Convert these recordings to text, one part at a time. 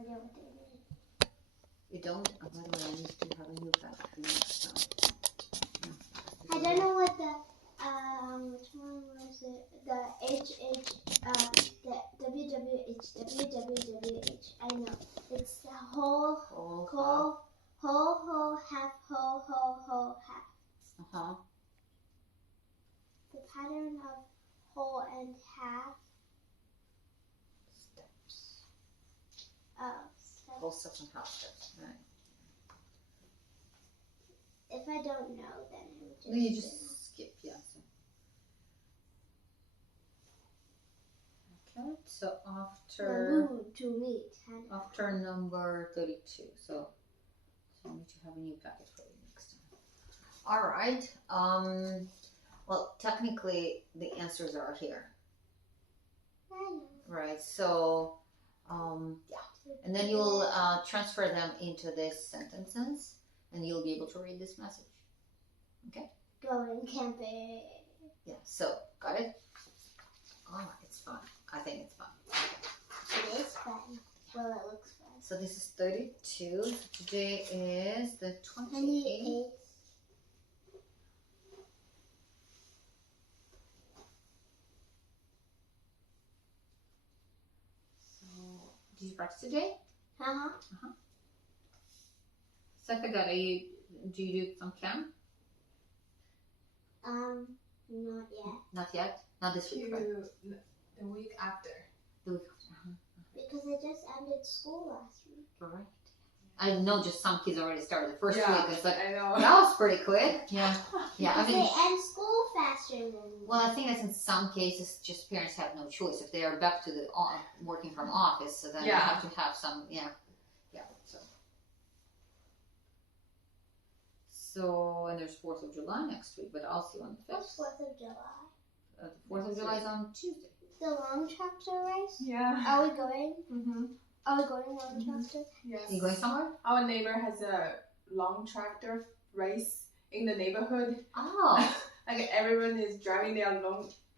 idea what they mean. You don't? Oh, by the way, I need to have a new packet for you next time. I don't know what the which one was it? The WWH. I know. It's the whole, half, half. Uh-huh. The pattern of whole and half. Steps. Steps. Whole steps and half steps. Right. If I don't know, then I would just. No, you just skip, yeah. Okay, so after to meet. After number 32, so I need to have a new packet for you next time. All right. Well, technically the answers are here. Right. So yeah, and then you'll transfer them into this sentences, and you'll be able to read this message. Okay. Going camping. Yeah. So got it. All right. It's fun. I think it's fun. It is fun. Well, it looks fun. So this is 32. So today is the 28th. So did you practice today? So I forgot. Do you do some camp? Not yet. Not yet. Not this week. Right? The week after. The week after. Because I just ended school last week. Right. I know just some kids already started the first week. It's like, I know. that was pretty quick. Yeah. Yeah. I Because mean, they end school faster than me. well, I think that in some cases, just parents have no choice. If they are back to the working from office, so then they have to have some, yeah. So, and there's 4th of July next week, but I'll see you on the 5th. What's 4th of July? The 4th of July is on Tuesday. The long tractor race? Yeah. Are we going? Mm-hmm. Are we going on the tractor? Yes. Are you going somewhere? Our neighbor has a long tractor race in the neighborhood. Oh. Like everyone is driving their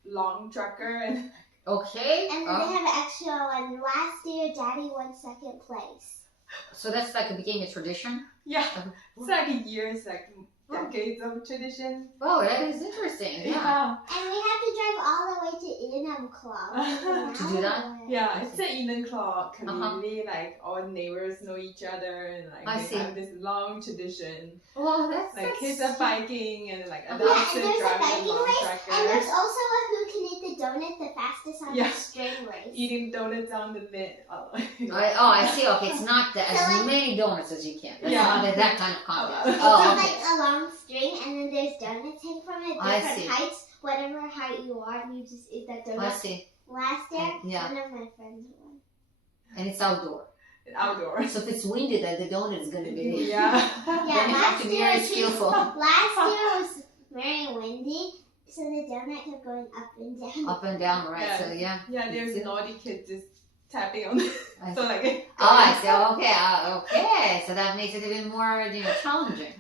long tractor and. Okay. And then they have an extra one. Last year, Daddy won 2nd place. So that's like became a tradition? Yeah. It's like years, like decades of tradition. Oh, that is interesting. Yeah. And we have to drive all the way to Enumclaw. To do that? Yeah, it's an Enumclaw community. Like all neighbors know each other, and like they have this long tradition. Well, that's like kids are biking and like Yeah, adults and are there's a driving biking long race, tractor. and there's also a who can eat the donut the fastest on the string race. Eating donuts on the net. I see. Okay, it's not as many donuts as you can. That's not that kind of contest. It's like a long string, and then there's donuts hanging from it, different heights. Whatever height you are, and you just eat that donut. I see. Last year, one of my friends won. And it's outdoor. Outdoors. So if it's windy, then the donut is going to be. Yeah. Then you have to be very skillful. Last year was very windy, so the donut kept going up and down. Up and down, right? Yeah. So yeah. Yeah, there's naughty kids just tapping on it. So like. I see. Okay. Okay. So that makes it even more, challenging.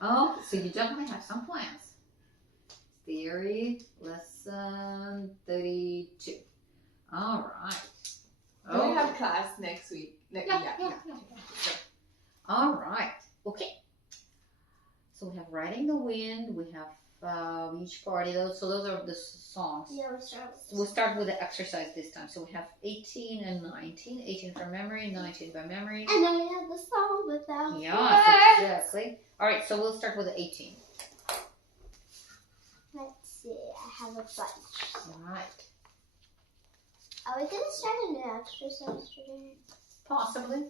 Oh, so you definitely have some plans. Theory lesson 32. All right. Do we have class next week? Yeah. All right. Okay. So we have Riding the Wind. We have Beach Party. So those are the songs. Yeah, we'll start with the exercise this time. So we have 18 and 19. 18 from memory, 19 by memory. And then we have the song without Yeah, exactly. All right. So we'll start with the 18. Let's see. I have a bunch. All right. Are we going to start a new exercise today? Possibly.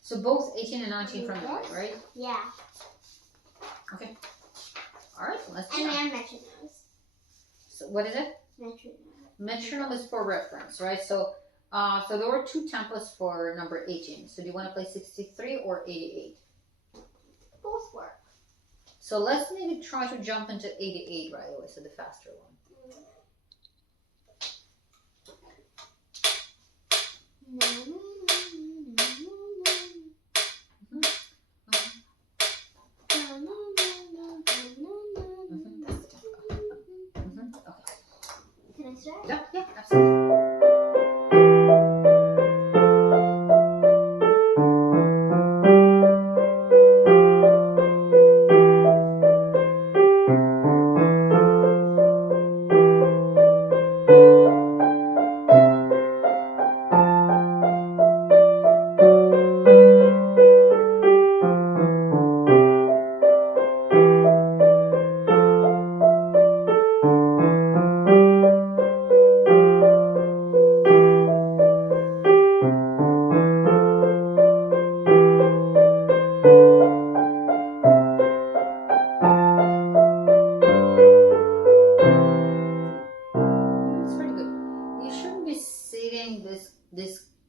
So both 18 and 19 from memory, right? Yeah. Okay. All right. Let's And do we that. have metronomes. So what is it? Metronome. Metronome is for reference, right? So so there were 2 templates for number 18. So do you want to play 63 or 88? Both work. So let's maybe try to jump into 88 right away, so the faster one. Can I start? Yeah, absolutely.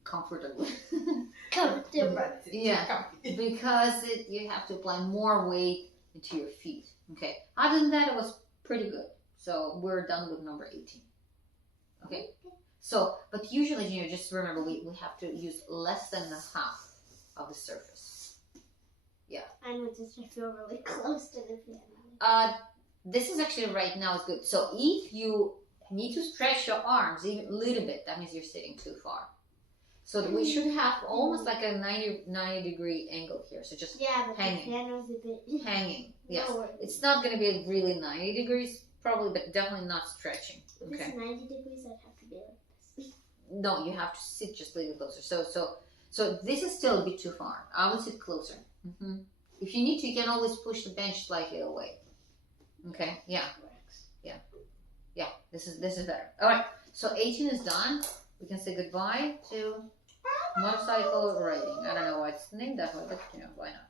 comfortably. Yeah. Because you have to apply more weight into your feet. Okay. Other than that, it was pretty good. So we're done with number 18. Okay. So, but usually, just remember we have to use less than half of the surface. Yeah. I know, just I feel really close to the piano. This is actually right now is good. So if you need to stretch your arms even a little bit, that means you're sitting too far. So we should have almost like a 90-degree angle here. So just but hanging. The piano's a bit hanging. Yes. lower. It's not going to be really 90 degrees probably, but definitely not stretching. If it's 90 degrees, I'd have to be like this. No, you have to sit just a little closer. So this is still a bit too far. I would sit closer. If you need to, you can always push the bench slightly away. Okay. Yeah. Yeah. This is better. All right. So 18 is done. We can say goodbye to motorcycle riding. I don't know why it's named that way, but why not?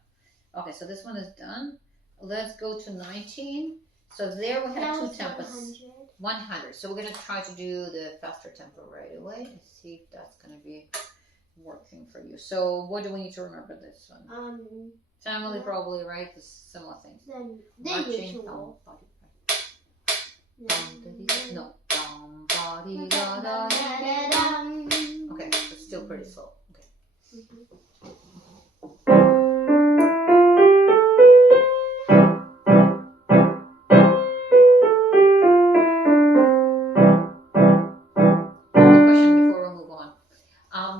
Okay. So this one is done. Let's go to 19. So there we have two tempos. 100. So we're gonna try to do the faster tempo right away. Let's see if that's gonna be working for you. So what do we need to remember this one? Family probably, right? The similar things. The usual. No. Okay, so still pretty slow. Okay. Question before we move on.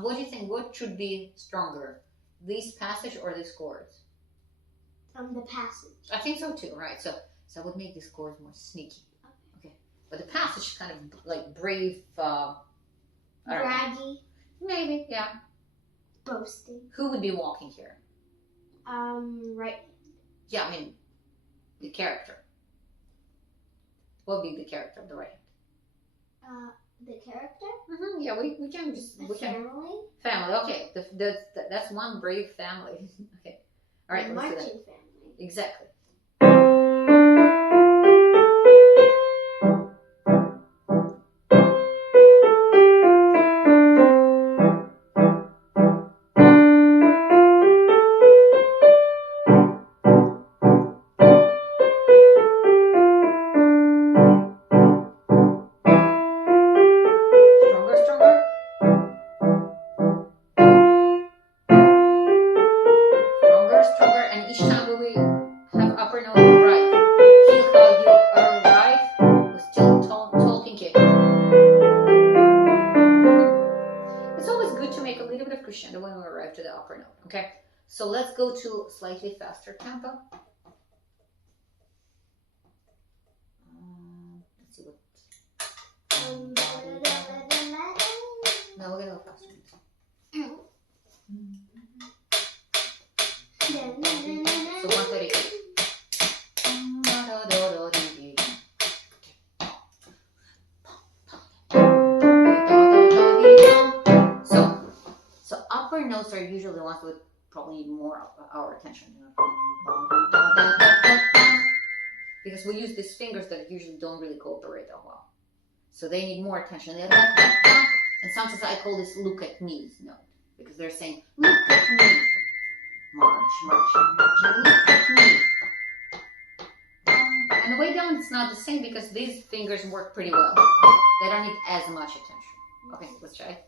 What do you think? What should be stronger, this passage or these chords? The passage. I think so too, right? So I would make these chords more sneaky. Okay. But the passage is kind of like brave, Braggy. Maybe, yeah. Boasting. Who would be walking here? Right. Yeah, I mean, the character. What would be the character of the right? The character? Yeah, we can just... Family? Family, okay. That's one brave family. Okay. All right, let's do that. Marching family. Exactly. When we arrive to the upper note. Okay, so let's go to slightly faster tempo. Let's see what. No, we're gonna go faster. So 138. Upper notes are usually the ones that would probably need more of our attention. Because we use these fingers that usually don't really cooperate that well. So they need more attention. And sometimes I call this look at me note. Because they're saying, look at me. March, march, march, look at me. And the way down it's not the same because these fingers work pretty well. They don't need as much attention. Okay, let's try.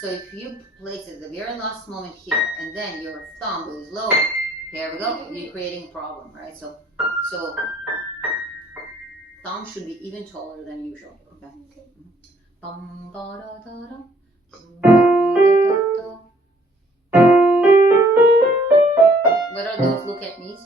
So if you place it at the very last moment here, and then your thumb goes low, here we go, you're creating a problem, right? So thumb should be even taller than usual, okay? What are those look at me's?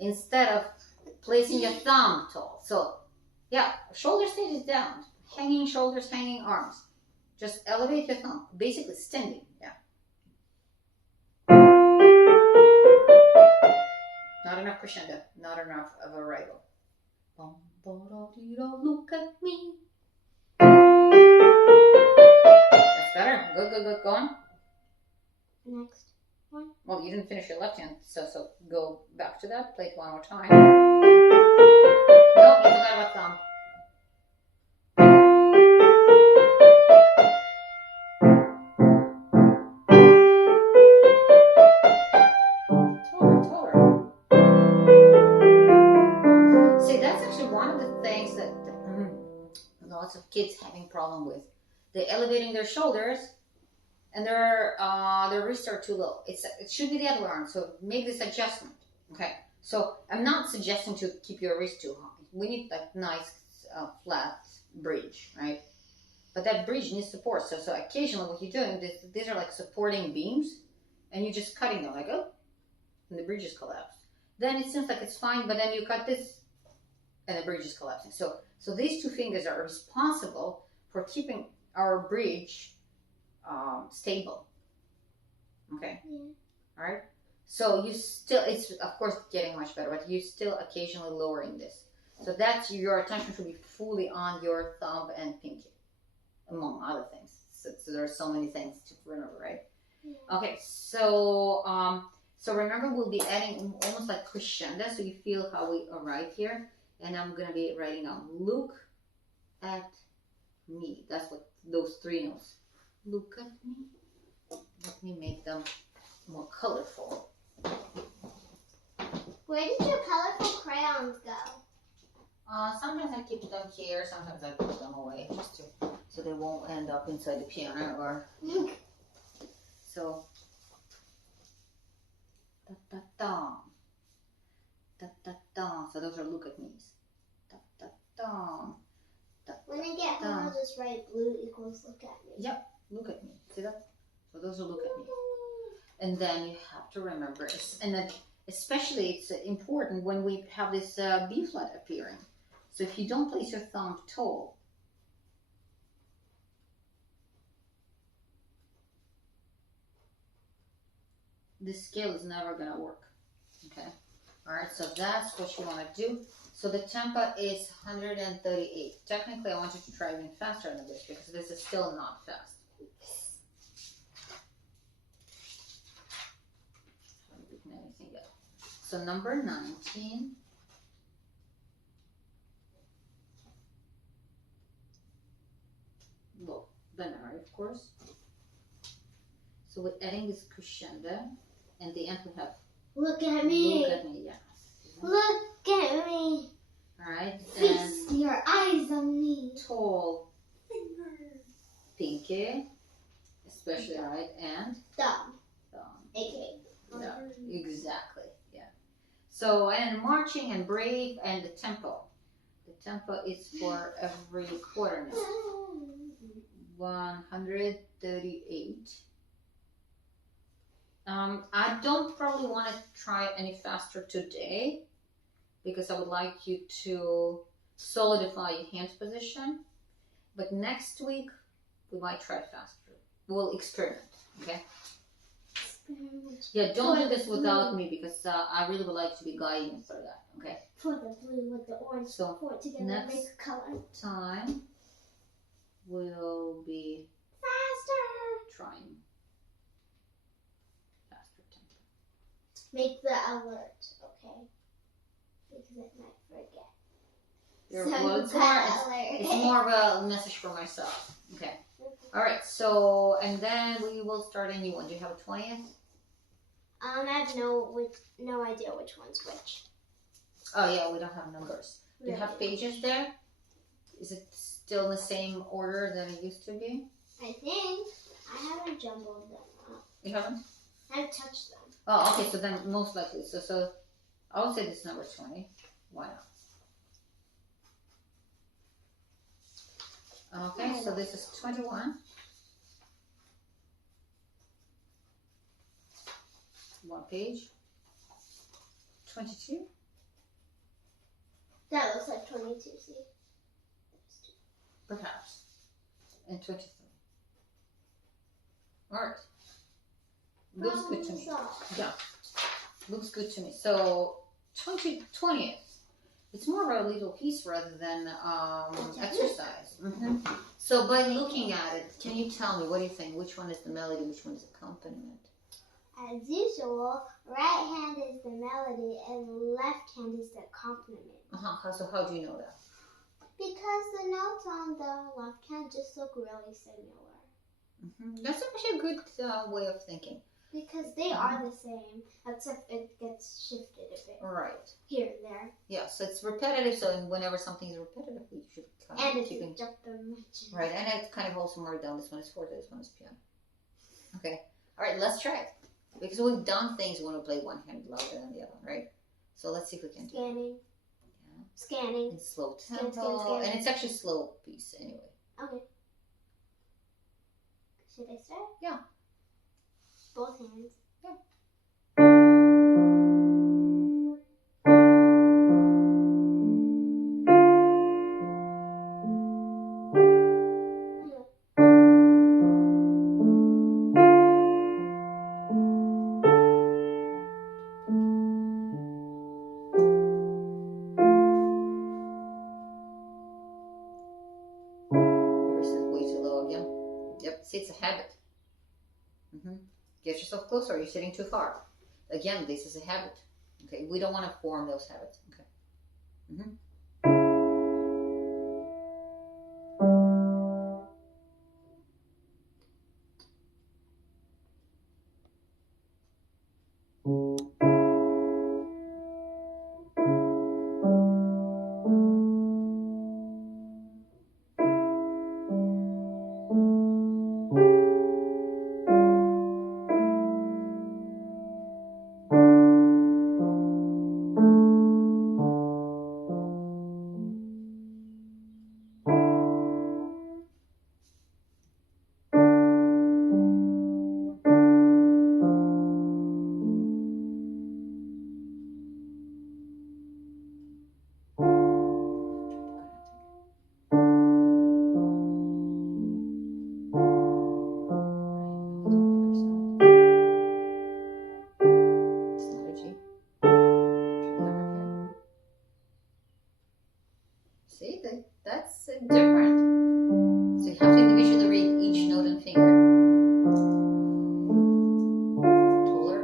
instead of placing your thumb tall. So, yeah, shoulder stays down. Hanging shoulders, hanging arms. Just elevate your thumb. Basically standing, yeah. Not enough crescendo. Not enough of a arrival. Look at me. That's better. Good, good, good. Go on. Next one. Well, you didn't finish your left hand, so go back to that. Play it one more time. Nope, you forgot about thumb. Taller. See, that's actually one of the things that lots of kids having problem with. They're elevating their shoulders, and their wrists are too low. It should be the other way around. So make this adjustment. Okay. So I'm not suggesting to keep your wrist too high. We need that nice flat bridge, right? But that bridge needs support. So occasionally what you're doing, these are like supporting beams, and you're just cutting them like, oh, and the bridge is collapsed. Then it seems like it's fine, but then you cut this, and the bridge is collapsing. So these two fingers are responsible for keeping our bridge stable. Okay. Yeah. All right. So you still, it's of course getting much better, but you still occasionally lowering this. So that's your attention should be fully on your thumb and pinky, among other things. So there are so many things to remember, right? Yeah. Okay. So remember we'll be adding almost like crescendo, so you feel how we arrive here. And I'm gonna be writing down, look at me. That's what those three notes. Look at me. Let me make them more colorful. Where did your colorful crayons go? Sometimes I keep them here. Sometimes I put them away just so they won't end up inside the piano or so. Da da da. Da da da. So those are look at me's. Da da da. When I get home, I'll just write blue equals look at me. Yep, look at me. See that? So those are look at me. And then you have to remember, and then especially it's important when we have this B flat appearing. So if you don't place your thumb tall, this scale is never going to work. Okay. All right. So that's what you want to do. So the tempo is 138. Technically, I want you to try even faster than this because this is still not fast. Haven't written anything yet. So number 19. Well, the memory, of course. So we're adding this crescendo, and the end we have look at me. Look at me, yes. Look at me. All right. Feast your eyes on me. Tall. Pinky, especially, right, and thumb. Okay. Yeah, exactly. Yeah. So and marching and brave and the tempo. The tempo is for every quarter note. 138. I don't probably want to try any faster today because I would like you to solidify your hand position. But next week, we might try faster. We'll experiment, okay? Yeah, don't do this without me because I really would like to be guiding you through that, okay? For the blue with the orange, so pour it together and make a color. Time will be faster. Trying faster tempo. Make the alert, okay? Because I might forget. It's more of a message for myself. Okay. All right. So, and then we will start a new one. Do you have a 20th? I have no idea which one's which. Oh yeah, we don't have numbers. Do you have pages there? Is it still in the same order that it used to be? I think. I haven't jumbled them up. You haven't? I haven't touched them. Oh, okay. So then most likely. So I would say this is number 20. Why not? Okay, so this is 21. One page. 22. That looks like 22, see? Perhaps. And 23. Alright. Looks good to me. Yeah. Looks good to me. So 20th. It's more of a little piece rather than exercise. So by looking at it, can you tell me, what do you think? Which one is the melody, which one is the accompaniment? As usual, right hand is the melody and left hand is the accompaniment. So how do you know that? Because the notes on the left hand just look really similar. That's actually a good way of thinking. Because they are the same, except it gets shifted a bit. Right. Here and there. Yeah, so it's repetitive, so whenever something is repetitive, you should kind of keep it. Right, and it kind of also more down. This one is forte, this one is piano. Okay. Alright, let's try it. Because we've done things when we play one hand louder than the other, right? So let's see if we can do it. Scanning. Yeah. Scanning. It's slow tempo, and it's actually a slow piece anyway. Okay. Should I start? Yeah. Both hands. Yeah. See, it's a habit. Get yourself closer. You're sitting too far. Again, this is a habit. Okay, we don't want to form those habits. Okay. See, that's different. So you have to individually read each note and finger. Taller.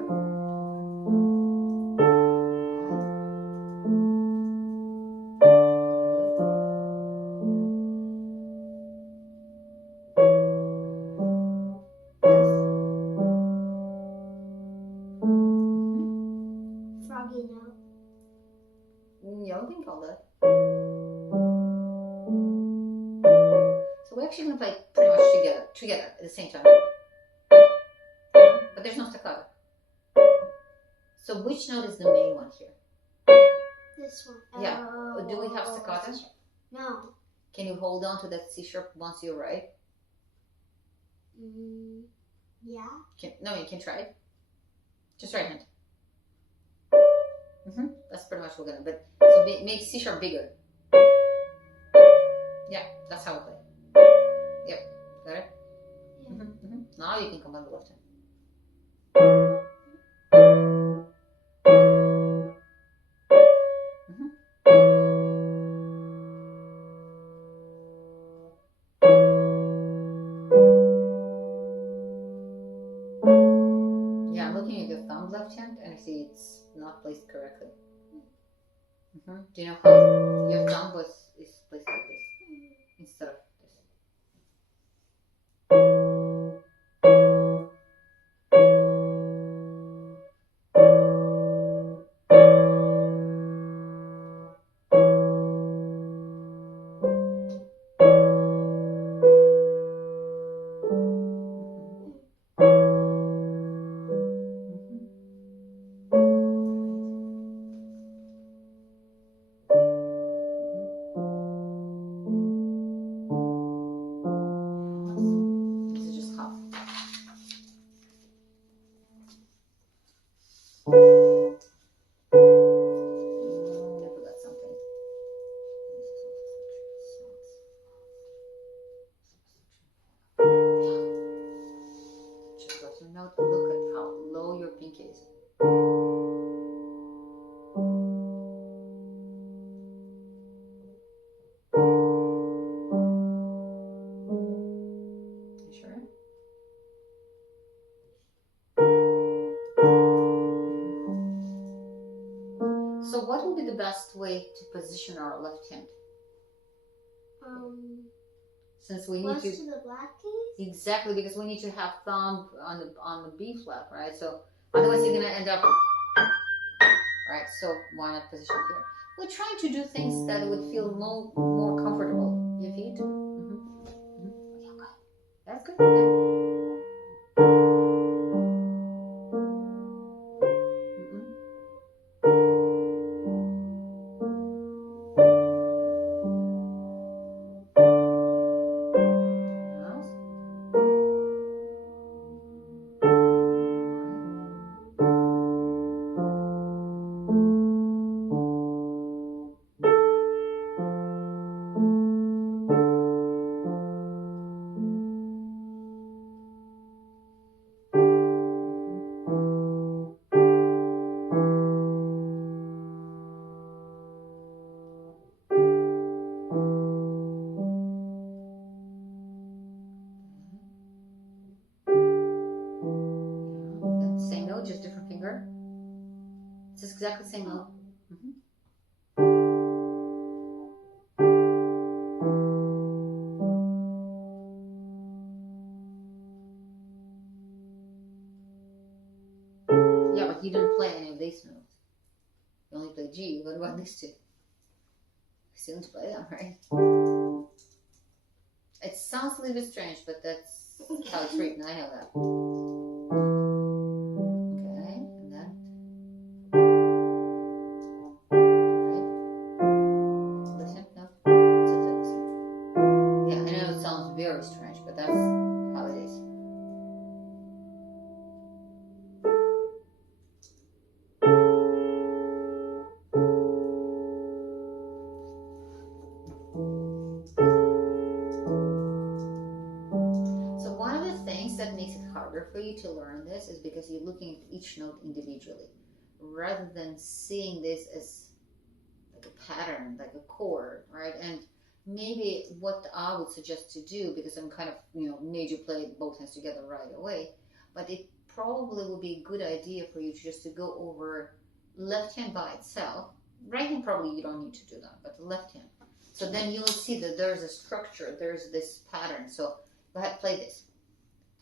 Froggy note. Yeah, we can call that. We're actually going to play pretty much together at the same time. But there's no staccato. So which note is the main one here? This one. Yeah. Do we have staccato? No. Can you hold on to that C sharp once you write? Yeah. No, you can try it. Just right hand. That's pretty much what we're going to. But so make C sharp bigger. Yeah, that's how we play. Yep, got it? Yeah. Now you can combine the left hand. Yeah, I'm looking at your thumb left hand and I see it's not placed correctly. Do you know how your thumb is placed like this instead of this? So what would be the best way to position our left hand? Since we need to the black keys? Exactly, because we need to have thumb on the B flat, right? So otherwise you're gonna end up, right? So why not position here? We're trying to do things that would feel more comfortable. Your feet. Okay, okay. That's good. Same note, just different finger. It's exactly the same note. Yeah, but you didn't play any of these notes. You only played G. What about these two? Students play them, right? It sounds a little bit strange, but that's how it's written. I know that. Okay, and then. Right. Listen, no. Yeah, I know it sounds very strange, but that's how it is. For you to learn this is because you're looking at each note individually rather than seeing this as like a pattern, like a chord, right? And maybe what I would suggest to do, because I'm kind of, made you play both hands together right away, but it probably would be a good idea for you just to go over left hand by itself. Right hand probably you don't need to do that, but the left hand. So then you'll see that there's a structure, there's this pattern. So go ahead, play this.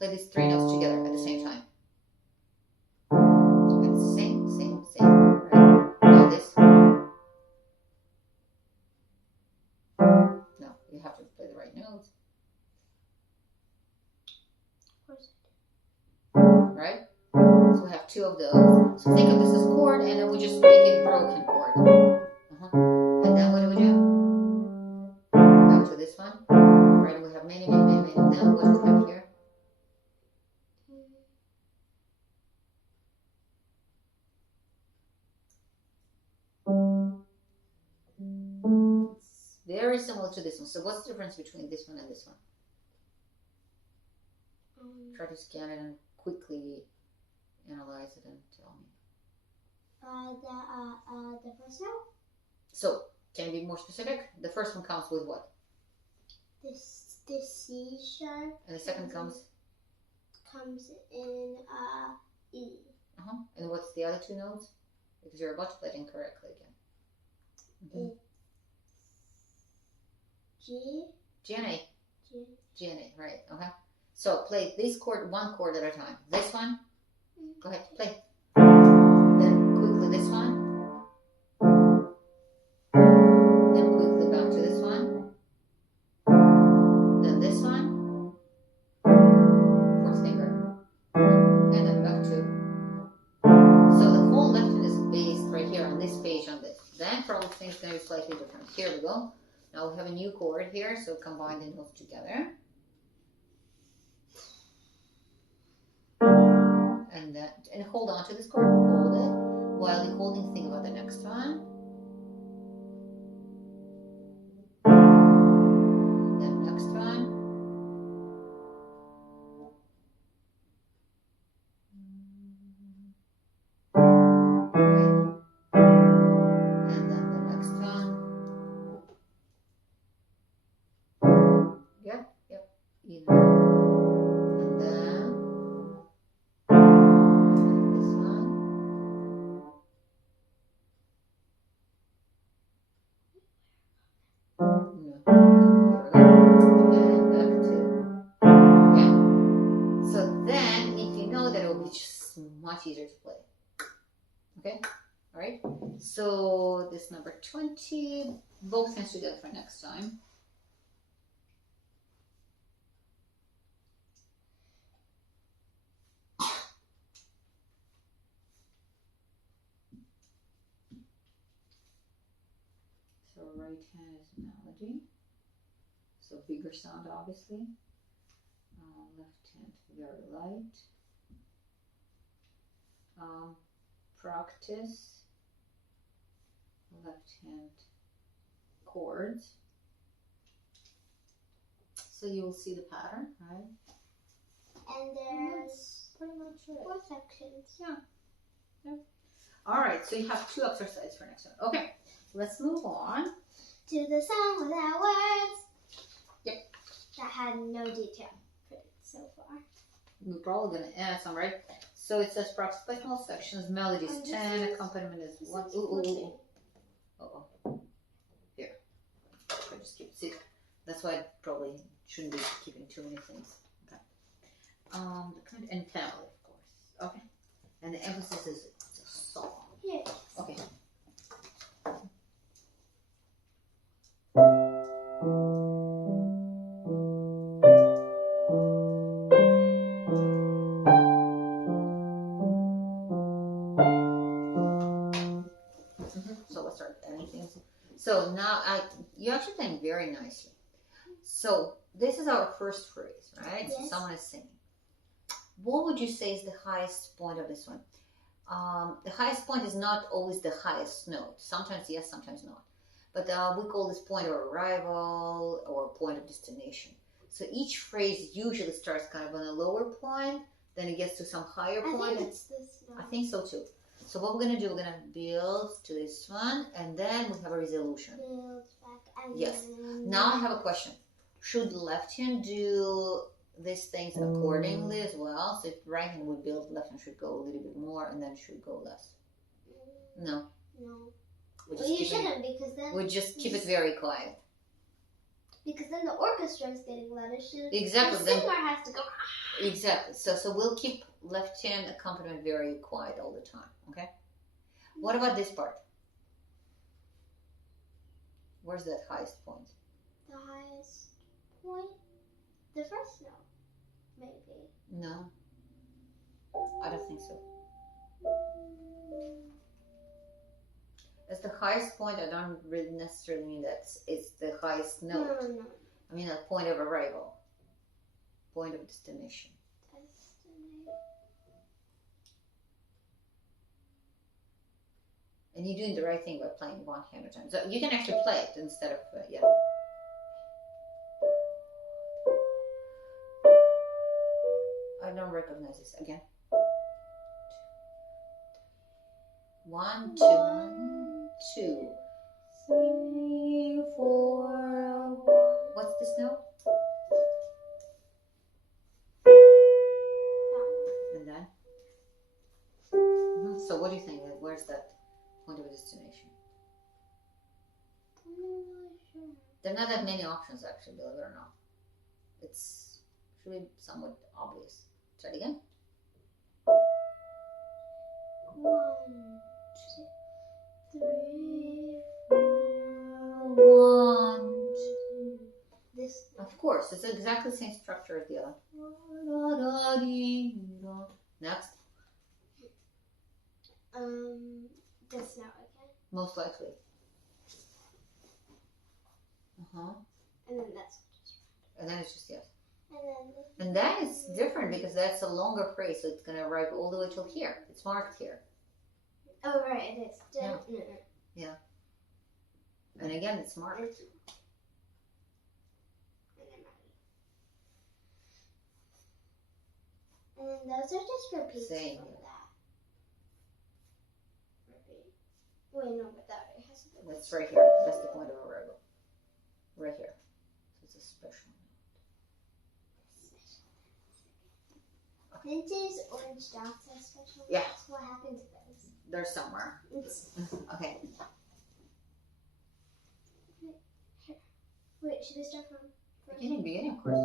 Play these three notes together at the same time. Okay, same. Right? Now this. No, you have to play the right notes. Right? So we have two of those. So think of this as a chord, and then we just make it broken chord. And then what do we do? Back to this one. Right? We have many. And then what do we have here? Very similar to this one. So what's the difference between this one and this one? Try to scan it and quickly analyze it and tell me. The first note? So, can you be more specific? The first one comes with what? This C sharp. And the second comes in E. And what's the other two notes? Because you're about to play it incorrectly again. It's G. G and A. G and A, right. Okay. So play this chord, one chord at a time. This one. Go ahead, play. Then quickly this one. Then quickly back to this one. Then this one. Fourth finger. And then back to. So the whole left hand is based right here on this page on this. Then probably things going to be slightly different. Here we go. Now we have a new chord here, so combine the notes together. And hold on to this chord, hold it. While you're holding, think about the next one. Then next one. And then the next one. Yep. And then this one. much easier to play. Okay? All right? So this number 20, both hands together for next time. So right hand is melody. So bigger sound, obviously. Left hand very light. Practice. Left hand chords. So you will see the pattern, right? And there's pretty much it. 4 sections. Yeah. All right, so you have 2 exercises for next one. Okay, let's move on. To the song without words. Yep. That had no detail for it so far. We're probably going to add some, right? So it says practice by small sections, melody is 10, accompaniment is 1. Uh-oh. Here. I just keep see. That's why I probably shouldn't be keeping too many things. Okay. And family, of course. Okay. And the emphasis is it's a song. Here. Okay. So let's start adding things. So now you're actually playing very nicely. So this is our first phrase, right? Yes. So someone is singing. What would you say is the highest point of this one? The highest point is not always the highest note. Sometimes yes, sometimes not. But we call this point of arrival or point of destination. So each phrase usually starts kind of on a lower point, then it gets to some higher point. I think it's this one. I think so too. So what we're going to do, we're going to build to this one, and then we have a resolution. Build back and Yes. then... Now I have a question. Should the left hand do these things accordingly as well? So if right hand would build, left hand should go a little bit more, and then should go less. No. No. We'll Well, you shouldn't, because then... We'll just keep it very quiet. Because then the orchestra is getting louder. Exactly. The singer has to go... Exactly. So we'll keep left hand accompaniment very quiet all the time. Okay. What about this part? Where's that highest point? The highest point? The first note, maybe. No. I don't think so. As the highest point, I don't really necessarily mean that it's the highest note. No. I mean a point of arrival. Point of destination. And you're doing the right thing by playing one hand at a time. So you can actually play it instead of, yeah. I don't recognize this. Again. 1, 2, 2, 3, 4. What's this note? And then? So what do you think? Where's that point of a destination? There are not that many options actually, believe it or not. It's actually somewhat obvious. Try it again. 1, 2, 3, 4, 1, 2. This. Of course, it's exactly the same structure as the other. Next. This note again. Most likely. And then that's just. And then it's just yes. And then. And that is different because that's a longer phrase, so it's going to arrive all the way till here. It's marked here. Oh, right, it is. Yeah. No. Yeah. And again, it's marked. And then those are just repeats Same. from that. Repeat. Wait, no, but that it has to be. That's right here. That's the point of arrival. Right here. So it's a special note. Didn't these orange dots have special Yeah. notes? What happened to those? They're somewhere. Okay. Wait, should we start from first? Beginning, of course.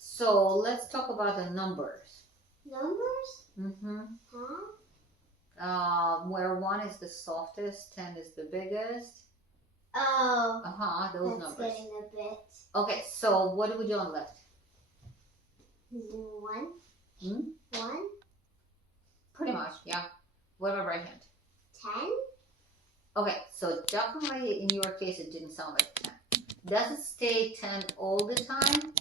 So let's talk about the numbers. Numbers? Mm-hmm. Huh? Where 1 is the softest, 10 is the biggest. Oh. Those that's numbers. Getting a bit. Okay, so what do we do on left? 1. Hmm? 1. Pretty much, yeah. What about right hand? 10. Okay, so definitely in your case it didn't sound like 10. Does it stay 10 all the time?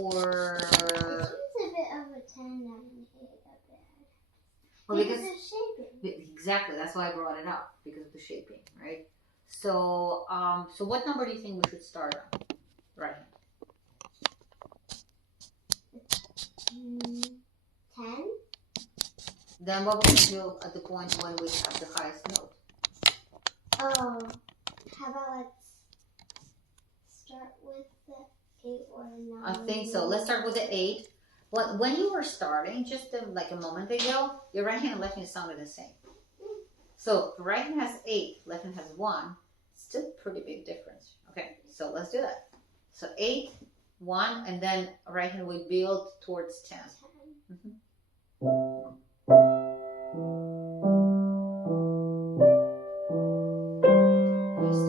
Or... It seems a bit of a 10 and an 8 a bit. Well, because of shaping. Exactly, that's why I brought it up, because of the shaping, right? So, so what number do you think we should start on? Right hand. 10. Then what will we do at the point when we have the highest note? Oh, how about let's start with the 8 or 9? I think so. Let's start with the 8. When you were starting, just like a moment ago, your right hand and left hand sounded the same. So right hand has 8, left hand has 1. Still pretty big difference. Okay, so let's do that. So 8, 1, and then right hand we build towards 10. Mm-hmm.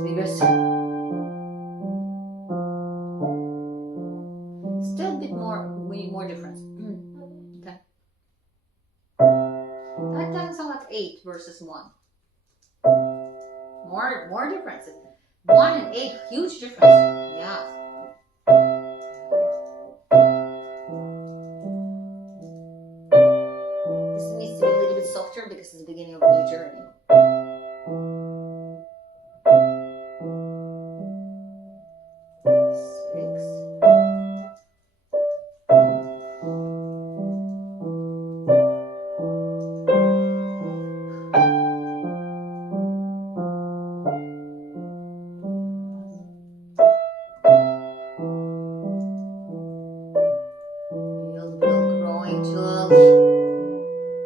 Bigger. Still a bit more, we need more difference. Okay. That doesn't sound like 8 versus 1. More difference. 1 and 8, huge difference. Yeah. This needs to be a little bit softer because it's the beginning of a new journey.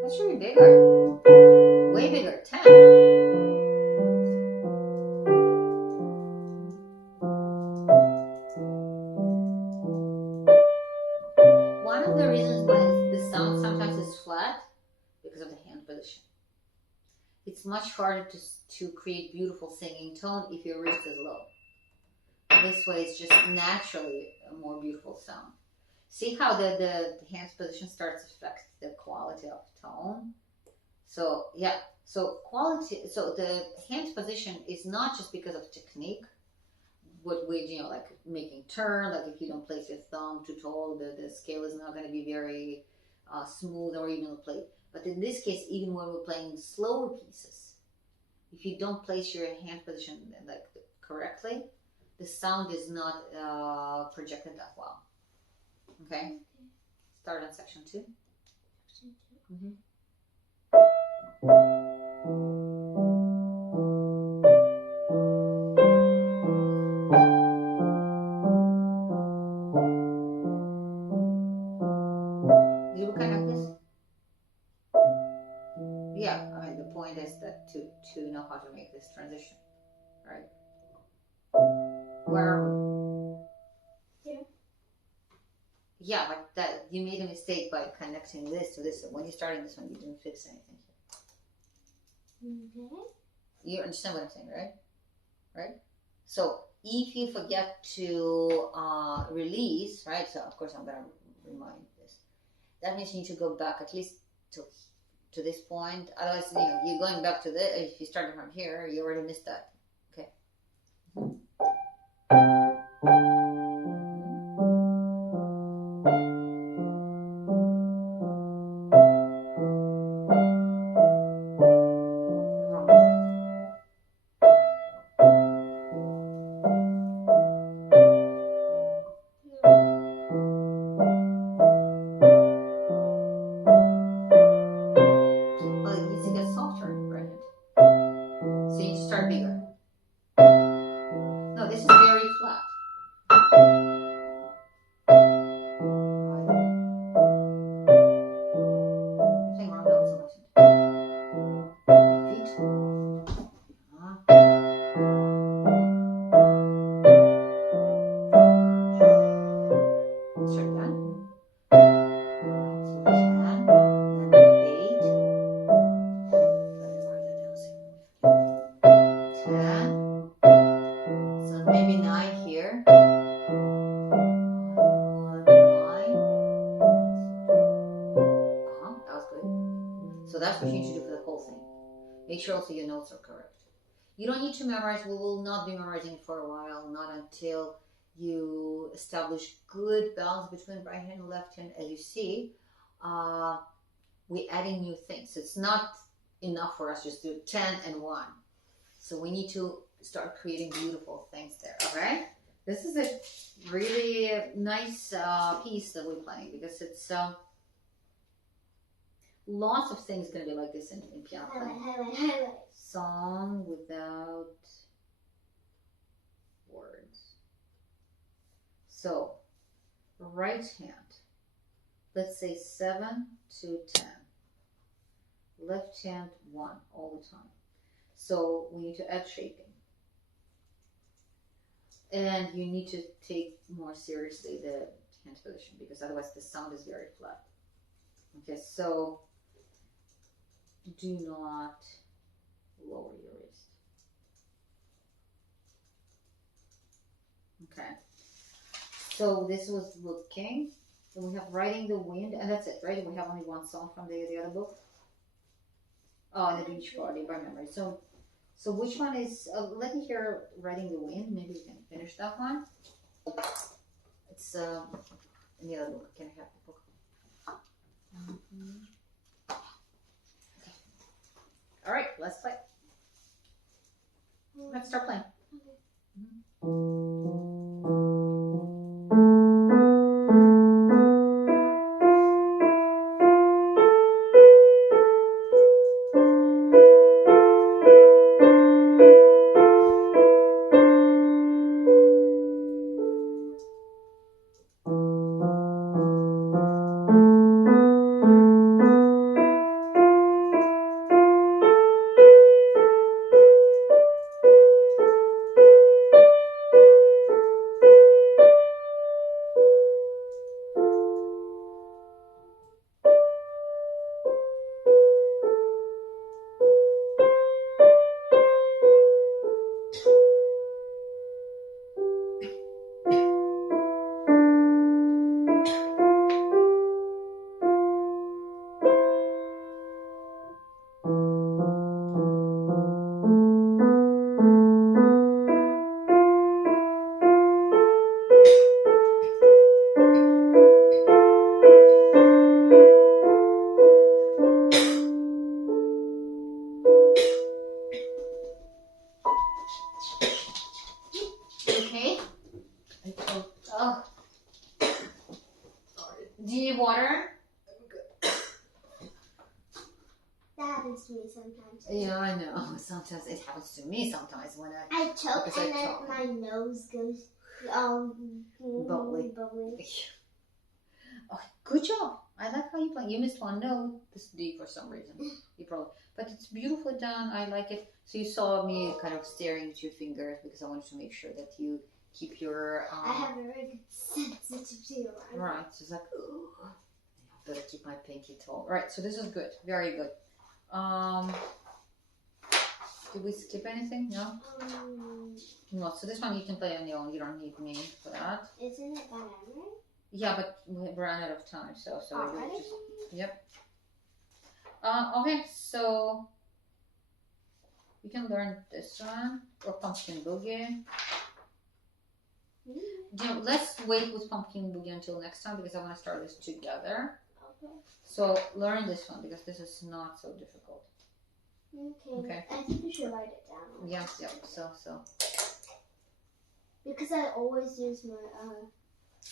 That's really bigger. Way bigger. 10. One of the reasons why the sound sometimes is flat because of the hand position. It's much harder to create beautiful singing tone if your wrist is low. This way it's just naturally a more beautiful sound. See how the hand position starts to affect the quality of tone? So yeah, so the hand position is not just because of technique. What we, like making turn, like if you don't place your thumb too tall, the scale is not going to be very smooth or even play. But in this case, even when we're playing slower pieces, if you don't place your hand position like correctly, the sound is not projected that well. Okay? Start on section 2. Section 2. Mm-hmm. You look kind of this? Yeah, I mean the point is that to know how to make this transition, right? Where are we? Here. Yeah, but that you made a mistake by connecting this to this. When you're starting this one, you didn't fix anything here. Okay. You understand what I'm saying, right? Right? So if you forget to release, right? So of course I'm gonna remind this. That means you need to go back at least to this point. Otherwise, you're going back to this. If you started from here, you already missed that. Okay. Well, it needs to get softer, right? So you need to start bigger. So maybe 9 here. 1, 9. That was good. So that's what you need to do for the whole thing. Make sure also your notes are correct. You don't need to memorize. We will not be memorizing for a while, not until you establish good balance between right hand and left hand. As you see, we're adding new things. It's not enough for us just to do 10 and 1. So we need to start creating beautiful things there, okay? This is a really nice piece that we're playing because it's lots of things going to be like this in piano playing. Highlight. Song without words. So, right hand, let's say 7 to 10. Left hand 1 all the time. So we need to add shaping. And you need to take more seriously the hand position because otherwise the sound is very flat. Okay, so do not lower your wrist. Okay, so this was looking. Then we have Riding the Wind, and that's it, right? We have only one song from the other book. Oh, The Beach Party by memory. So which one is? Let me hear Riding the Wind. Maybe we can finish that one. It's in the other book. Can I have the book? Okay. All right, let's play. Let's start playing. Okay. Oh. Sorry. Do you need water? That happens to me sometimes. Yeah, I know. Sometimes it happens to me sometimes when I choke because and I then choke. my nose goes Bubbly. bubbly. Okay, good job. I like how you play. You missed one note, this D for some reason. You probably, but it's beautifully done. I like it. So you saw me kind of staring at your fingers because I wanted to make sure that you keep your. I have a very good sensitivity around. Right. So it's like, ooh, I better keep my pinky tall. Right. So this is good. Very good. Did we skip anything? No. No. So this one you can play on your own. You don't need me for that. Isn't it by memory? Yeah, but we ran out of time, so Already? we just, yep. Okay, so you can learn this one or Pumpkin Boogie. You know, let's wait with Pumpkin Boogie until next time because I want to start this together. Okay. So learn this one because this is not so difficult. Okay. I think you should write it down. Yes, yep. So. Because I always use my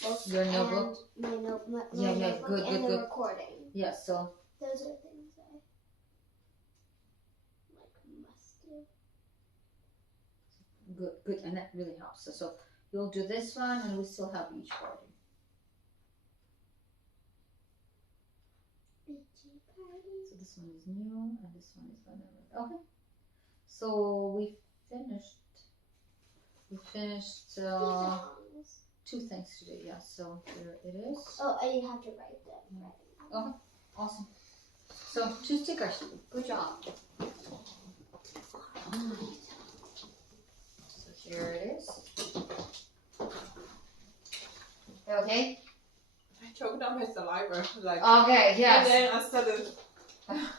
book. Your notebook. My notebook. Yeah, good. Recording. Yeah, so. Those are things I must do. Good, and that really helps. So you'll do this one, and we still have Beach Party. So this one is new, and this one is by memory. Okay. So we finished. Two things to do. Yeah. So here it is. Oh, you have to write them. Okay. Awesome. So 2 stickers. Good job. So here it is. okay? I choked on my saliva. Like, Okay, yes. And then I started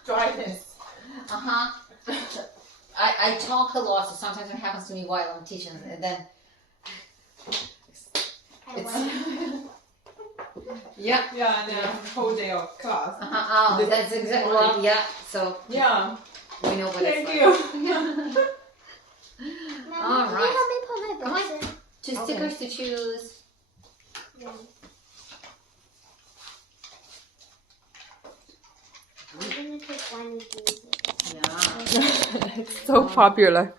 dryness. Uh-huh. I talk a lot, so sometimes it happens to me while I'm teaching, and then yeah. Yeah, and then whole day of class. Oh, that's exactly right. Yeah. So yeah, we know what thank it's you. like. All Can right. you help me put my books in? Two Okay. stickers to choose. Yeah. I'm gonna take one of these. Yeah. It's so popular.